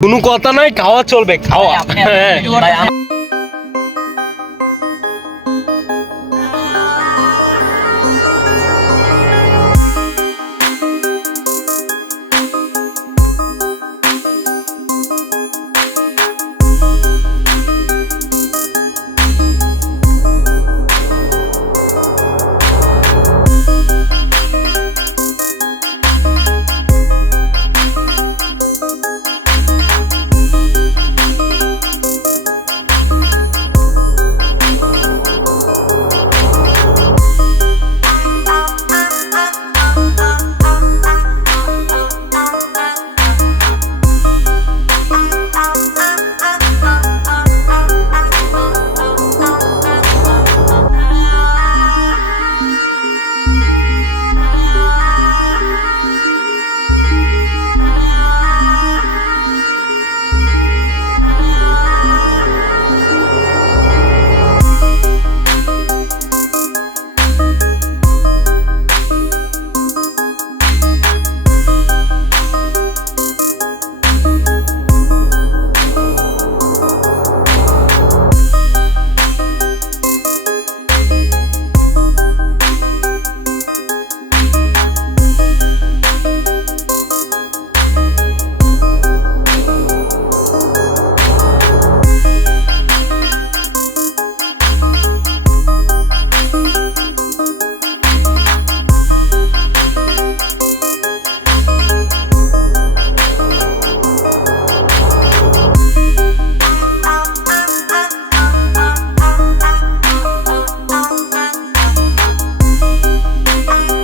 কোনো কথা নাই খাওয়া চলবে খাওয়া। হ্যাঁ।